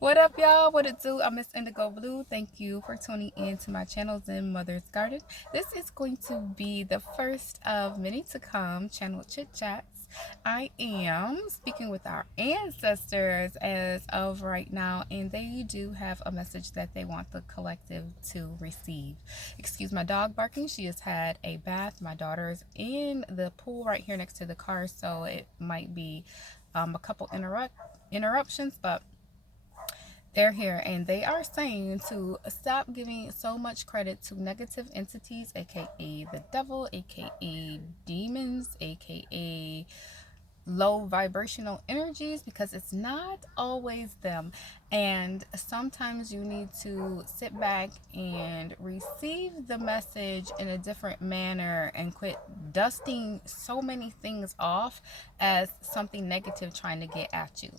What up, y'all? What it do? I'm Miss Indigo Blue. Thank you for tuning in to my channels in Mother's Garden. This is going to be the first of many to come channel chit chats. I am speaking with our ancestors as of right now, and they do have a message that they want the collective to receive. Excuse my dog barking. She has had a bath. My daughter's in the pool right here next to the car, so it might be a couple interruptions, but they're here and they are saying to stop giving so much credit to negative entities, aka the devil, aka demons, aka low vibrational energies, because it's not always them. And sometimes you need to sit back and receive the message in a different manner and quit dusting so many things off as something negative trying to get at you.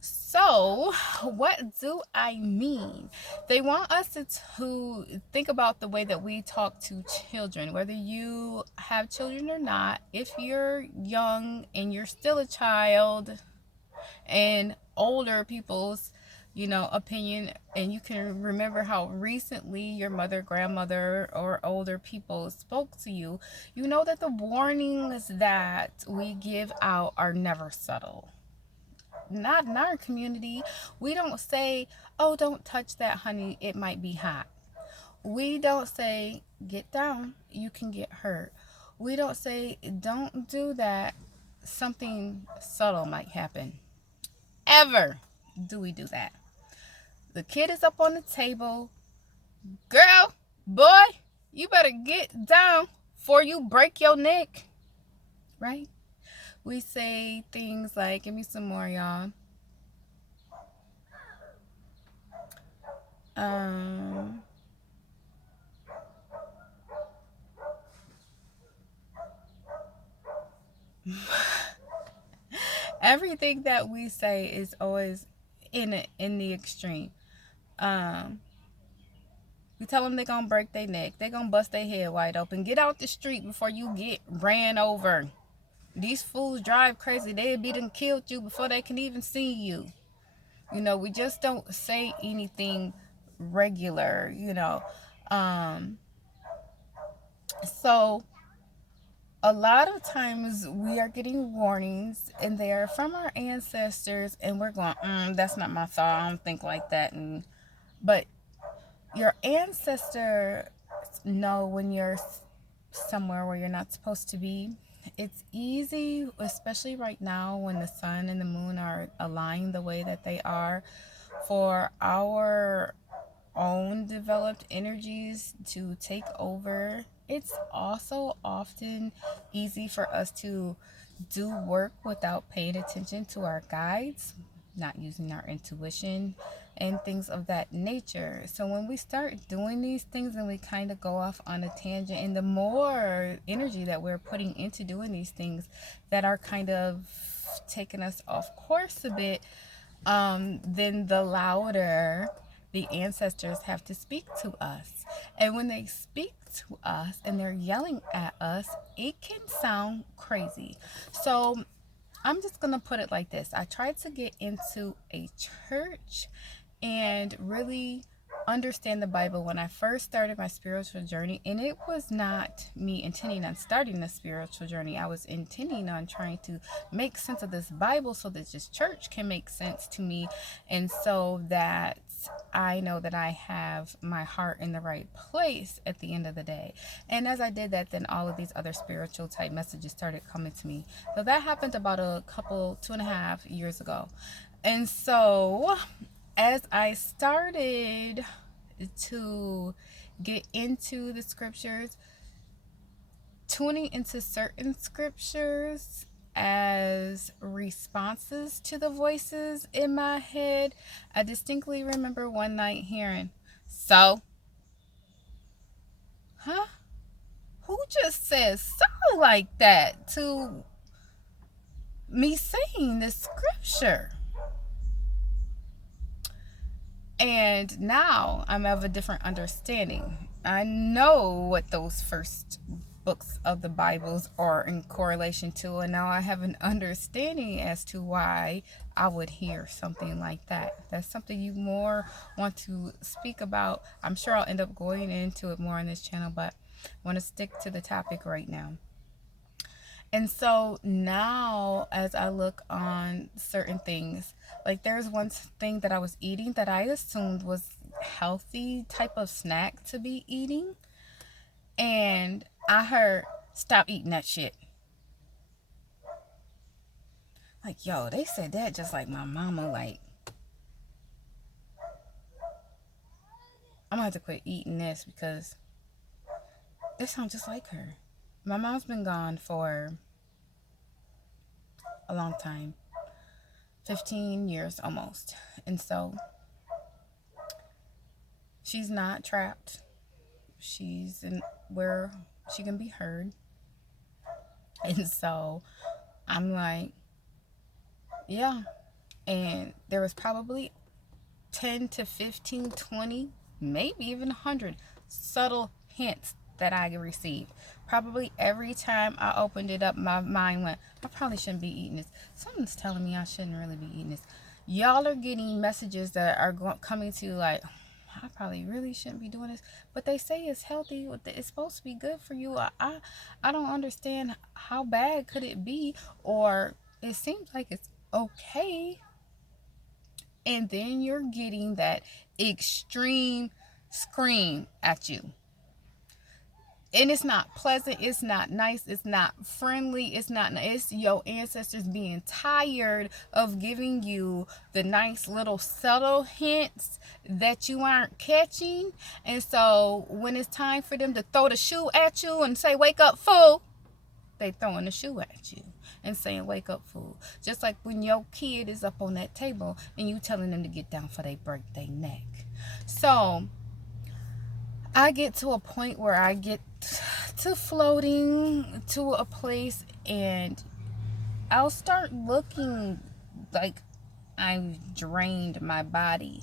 So, what do I mean? They want us to think about the way that we talk to children, whether you have children or not. If you're young and you're still a child, and older people's, opinion, and you can remember how recently your mother, grandmother, or older people spoke to you, you know that the warnings that we give out are never subtle. Not in our community. We don't say, oh, don't touch that, honey, it might be hot. We don't say, get down, you can get hurt. We don't say, don't do that, something subtle might happen. Ever do we do that. The kid is up on the table. Girl, boy, you better get down before you break your neck. Right? We say things like, give me some more, y'all. Um, everything that we say is always in the extreme. Um, we tell them they're gonna break their neck, they're gonna bust their head wide open. Get out the street before you get ran over. These fools drive crazy. They'll be done killed you before they can even see you. We just don't say anything regular. Um, so a lot of times we are getting warnings and they are from our ancestors and we're going, that's not my thought, I don't think like that. But your ancestors know when you're somewhere where you're not supposed to be. It's easy, especially right now when the sun and the moon are aligned the way that they are, for our own developed energies to take over. It's also often easy for us to do work without paying attention to our guides, not using our intuition, and things of that nature. So when we start doing these things and we kind of go off on a tangent, and the more energy that we're putting into doing these things that are kind of taking us off course a bit, then the louder the ancestors have to speak to us. And when they speak to us and they're yelling at us, it can sound crazy. So I'm just going to put it like this. I tried to get into a church and really understand the Bible when I first started my spiritual journey. And it was not me intending on starting the spiritual journey. I was intending on trying to make sense of this Bible so that this church can make sense to me, and so that I know that I have my heart in the right place at the end of the day. And as I did that, then all of these other spiritual type messages started coming to me. So that happened about 2.5 years ago. And so as I started to get into the scriptures, tuning into certain scriptures as responses to the voices in my head, I distinctly remember one night hearing, so, huh? Who just says so like that to me saying the scripture? And now I'm of a different understanding. I know what those first books of the Bibles are in correlation to, and now I have an understanding as to why I would hear something like that. That's something you more want to speak about. I'm sure I'll end up going into it more on this channel, but I want to stick to the topic right now. And so now, as I look on certain things, like there's one thing that I was eating that I assumed was healthy type of snack to be eating, and I heard, stop eating that shit. Like, yo, they said that just like my mama. Like, I'm gonna have to quit eating this because it sounds just like her. My mom's been gone for a long time, 15 years almost. And so she's not trapped. She's in where she can be heard. And so I'm like, yeah. And there was probably 10 to 15, 20, maybe even 100 subtle hints that I received. Probably every time I opened it up, my mind went, I probably shouldn't be eating this. Something's telling me I shouldn't really be eating this. Y'all are getting messages that are coming to you like, I probably really shouldn't be doing this, but they say it's healthy. It's supposed to be good for you. I don't understand how bad could it be, or it seems like it's okay. And then you're getting that extreme scream at you. And it's not pleasant, it's not nice, it's not friendly, it's your ancestors being tired of giving you the nice little subtle hints that you aren't catching. And so when it's time for them to throw the shoe at you and say, wake up, fool, they throwing the shoe at you and saying, wake up, fool. Just like when your kid is up on that table and you telling them to get down for they break their neck. So I get to a point where I get to floating to a place and I'll start looking like I've drained my body.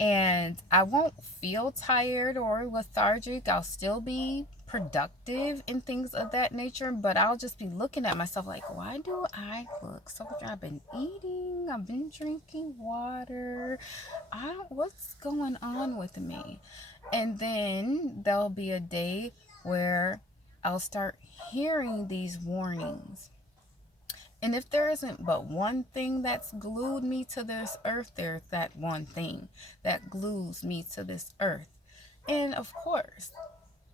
And I won't feel tired or lethargic. I'll still be productive and things of that nature, but I'll just be looking at myself like, why do I look so good? I've been eating, I've been drinking water. What's going on with me? And then there'll be a day where I'll start hearing these warnings. And if there isn't but one thing that's glued me to this earth, there's that one thing that glues me to this earth. And of course,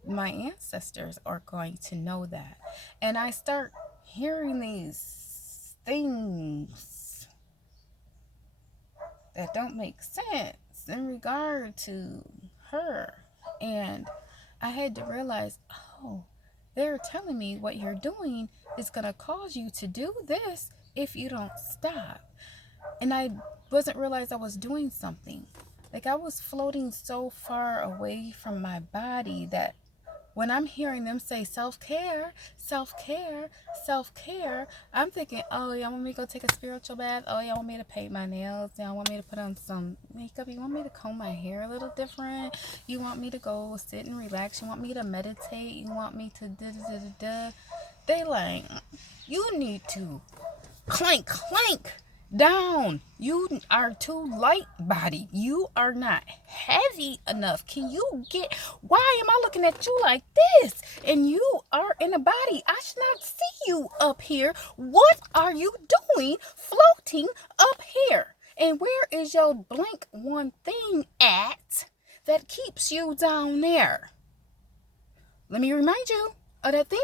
my ancestors are going to know that. And I start hearing these things that don't make sense in regard to her. And I had to realize, oh, they're telling me what you're doing is going to cause you to do this if you don't stop. And I wasn't realize I was doing something. Like I was floating so far away from my body that when I'm hearing them say self-care, self-care, self-care, I'm thinking, oh, y'all want me to go take a spiritual bath? Oh, y'all want me to paint my nails? Y'all want me to put on some makeup? You want me to comb my hair a little different? You want me to go sit and relax? You want me to meditate? You want me to da-da-da-da-da? They like, you need to clank, clank down. You are too light body. You are not heavy enough. Can you get, why am I looking at you like this? And you are in a body. I should not see you up here. What are you doing floating up here? And where is your blank one thing at that keeps you down there? Let me remind you of that thing.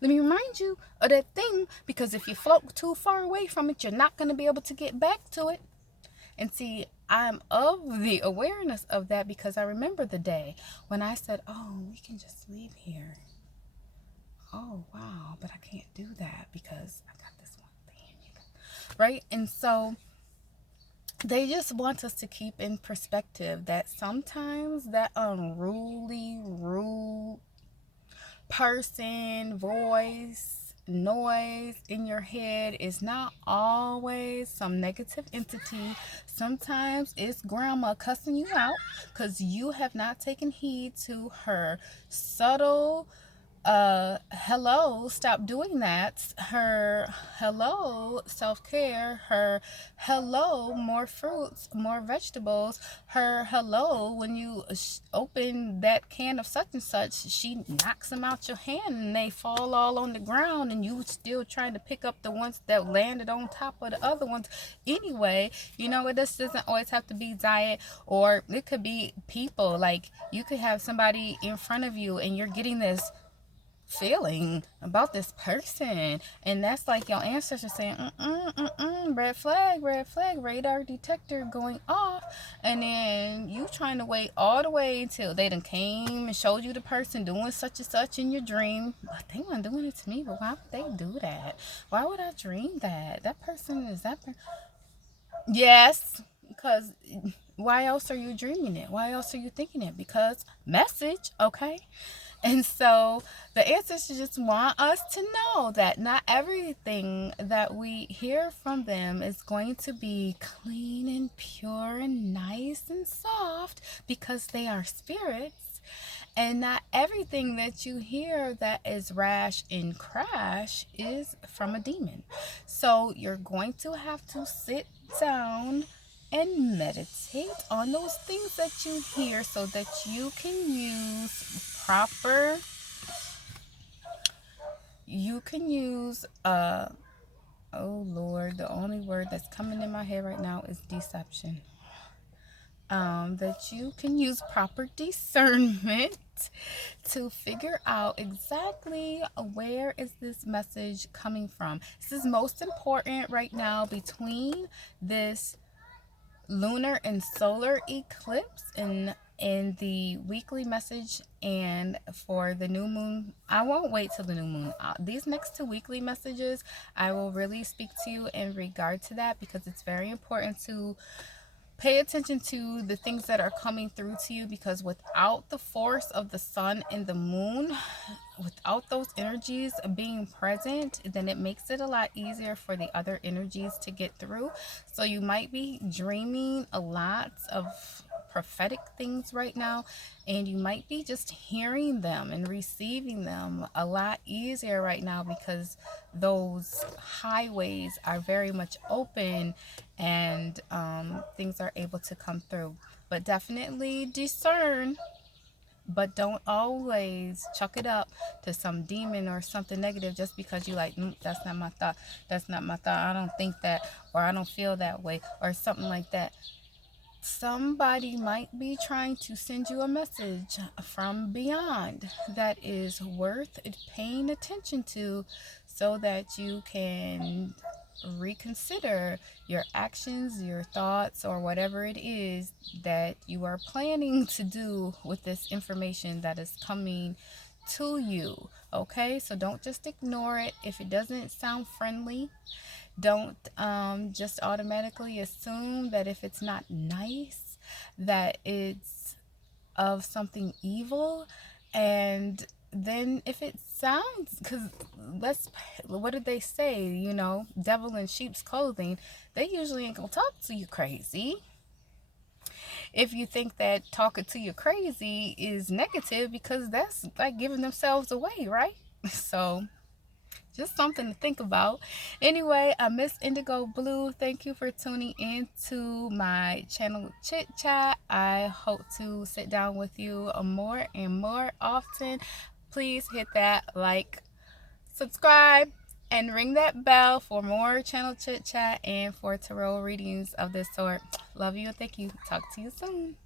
Let me remind you of that thing, because if you float too far away from it, you're not going to be able to get back to it. And see, I'm of the awareness of that because I remember the day when I said, oh, we can just leave here. Oh, wow, but I can't do that because I got this one thing, right? And so they just want us to keep in perspective that sometimes that unruly, rude person, voice, noise in your head is not always some negative entity. Sometimes it's grandma cussing you out because you have not taken heed to her subtle hello, stop doing that. Her hello, self-care. Her hello, more fruits, more vegetables. Her hello, when you open that can of such and such, she knocks them out your hand and they fall all on the ground, and you still trying to pick up the ones that landed on top of the other ones anyway. It just doesn't always have to be diet, or it could be people. Like, you could have somebody in front of you and you're getting this feeling about this person, and that's like your ancestors saying, red flag, radar detector going off. And then you trying to wait all the way until they done came and showed you the person doing such and such in your dream. But they weren't doing it to me. But why would they do that? Why would I dream that person is that person? Yes, because why else are you dreaming it? Why else are you thinking it? Because message, okay? And so the ancestors just want us to know that not everything that we hear from them is going to be clean and pure and nice and soft, because they are spirits. And not everything that you hear that is rash and crash is from a demon. So you're going to have to sit down and meditate on those things that you hear, so that you can use proper, you can use oh Lord, the only word that's coming in my head right now is deception. That you can use proper discernment to figure out exactly where is this message coming from. This is most important right now between this lunar and solar eclipse, and the weekly message, and for the new moon. I won't wait till the new moon. These next two weekly messages, I will really speak to you in regard to that, because it's very important to pay attention to the things that are coming through to you, because without the force of the sun and the moon, without those energies being present, then it makes it a lot easier for the other energies to get through. So you might be dreaming a lot of prophetic things right now, and you might be just hearing them and receiving them a lot easier right now, because those highways are very much open, and things are able to come through. But definitely discern, but don't always chuck it up to some demon or something negative just because you like, that's not my thought, that's not my thought, I don't think that, or I don't feel that way, or something like that. Somebody might be trying to send you a message from beyond that is worth paying attention to, so that you can reconsider your actions, your thoughts, or whatever it is that you are planning to do with this information that is coming to you. Okay, so don't just ignore it if it doesn't sound friendly. Don't just automatically assume that if it's not nice, that it's of something evil. And then if it sounds, because what did they say, devil in sheep's clothing, they usually ain't gonna talk to you crazy. If you think that talking to you crazy is negative, because that's like giving themselves away, right? So just something to think about. Anyway, Miss Indigo Blue, thank you for tuning in to my channel Chit Chat. I hope to sit down with you more and more often. Please hit that like, subscribe, and ring that bell for more channel Chit Chat and for tarot readings of this sort. Love you and thank you. Talk to you soon.